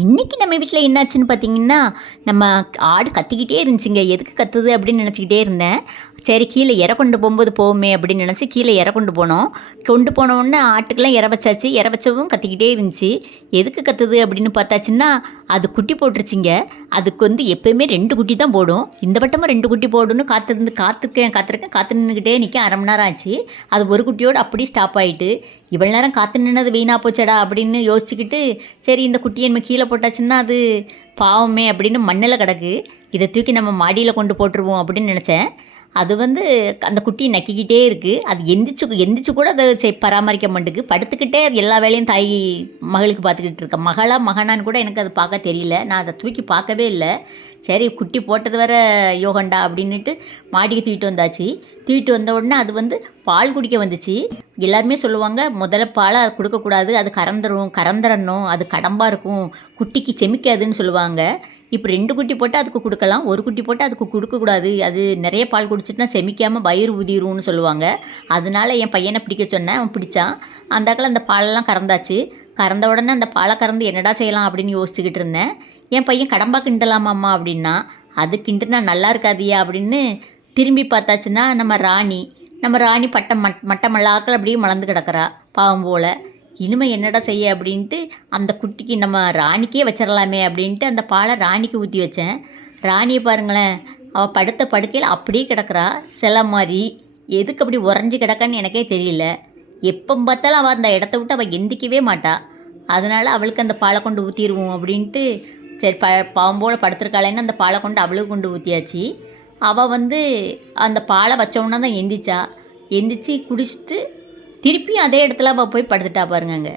இன்றைக்கி நம்ம வீட்டில் என்னாச்சுன்னு பார்த்தீங்கன்னா, நம்ம ஆடு கத்திக்கிட்டே இருந்துச்சுங்க. எதுக்கு கத்துது அப்படின்னு நினச்சிக்கிட்டே இருந்தேன். சரி கீழே இரை கொண்டு போகும்போது போவோமே அப்படின்னு நினச்சி கீழே இரை கொண்டு போனோம். கொண்டு போனோடனே ஆட்டுக்கெல்லாம் இரை வச்சாச்சு. இரை வச்சதும் கத்திக்கிட்டே இருந்துச்சு. எதுக்கு கத்துது அப்படின்னு பார்த்தாச்சுன்னா, அது குட்டி போட்டுருச்சுங்க. அதுக்கு எப்பயுமே 2 குட்டி தான் போடும். இந்த வட்டமும் 2 குட்டி போடுன்னு காத்திருக்கேன் காத்து நின்றுக்கிட்டே நிற்க 1/2 மணி நேரம் ஆச்சு. அது ஒரு குட்டியோடு அப்படியே ஸ்டாப் ஆகிட்டு, இவ்வளோ நேரம் காத்து நின்னது வீணாக போச்சடா அப்படின்னு யோசிச்சுக்கிட்டு, சரி இந்த குட்டியை நம்ம கீழே போட்டாச்சுன்னா அது பாவமே அப்படின்னு மண்ணில் கிடக்கு, இதை தூக்கி நம்ம மாடியில் கொண்டு போட்டுருவோம் அப்படின்னு நினச்சேன். அது அந்த குட்டியை நக்கிக்கிட்டே இருக்குது. அது எந்திரிச்சு கூட அதை பராமரிக்க மாட்டேங்குது. படுத்துக்கிட்டே அது எல்லா வேலையும் தாய் மகளுக்கு பார்த்துக்கிட்டு இருக்கேன். மகனான்னு கூட எனக்கு அது பார்க்க தெரியல. நான் அதை தூக்கி பார்க்கவே இல்லை. சரி குட்டி போட்டது வர யோகண்டா அப்படின்ட்டு மாடிக்கு தூக்கிட்டு வந்தாச்சு. தூக்கிட்டு வந்த உடனே அது பால் குடிக்க வந்துச்சு. எல்லாருமே சொல்லுவாங்க, முதல்ல பாலை அது கொடுக்கக்கூடாது, அது கறந்துடணும், அது கடம்பாக இருக்கும், குட்டிக்கு செமிக்காதுன்னு சொல்லுவாங்க. இப்போ 2 குட்டி போட்டு அதுக்கு கொடுக்கலாம், ஒரு குட்டி போட்டு அதுக்கு கொடுக்கக்கூடாது, அது நிறைய பால் குடிச்சிட்டுனா செமிக்காமல் வயிறு ஊதிரும்னு சொல்லுவாங்க. அதனால என் பையனை பிடிக்க சொன்னேன், அவன் பிடிச்சான். அந்த பாலெல்லாம் கறந்தாச்சு. கறந்த உடனே அந்த பாலை கறந்து என்னடா செய்யலாம் அப்படின்னு யோசிச்சுக்கிட்டு இருந்தேன். என் பையன் கடம்பா கிண்டலாமாம்மா அப்படின்னா, அது கிண்டுனா நல்லா இருக்காதியா அப்படின்னு திரும்பி பார்த்தாச்சுன்னா நம்ம ராணி மட்டமல்லாக்கள் அப்படியே மலர்ந்து கிடக்கிறா பாவம் போல். இனிமேல் என்னடா செய்ய அப்படின்ட்டு அந்த குட்டிக்கு நம்ம ராணிக்கே வச்சிடலாமே அப்படின்ட்டு அந்த பாலை ராணிக்கு ஊற்றி வச்சேன். ராணியை பாருங்களேன், அவள் படுத்த படுக்கையில் அப்படியே கிடக்கிறா சில மாதிரி. எதுக்கு அப்படி உறைஞ்சி கிடக்கான்னு எனக்கே தெரியல. எப்போ பார்த்தாலும் அவள் அந்த இடத்த விட்டு அவள் எந்திக்கவே மாட்டா. அதனால் அவளுக்கு அந்த பாலை கொண்டு ஊற்றிடுவோம் அப்படின்ட்டு சரி பாம்போல் படுத்துருக்காளேன்னு அந்த பாலை கொண்டு அவளுக்கு கொண்டு ஊற்றியாச்சு. அவள் அந்த பாலை வச்சவுன்னா தான் எந்திரிச்சு குடிச்சிட்டு திருப்பியும் அதே இடத்துல அவள் போய் படுத்துட்டா பாருங்கங்க.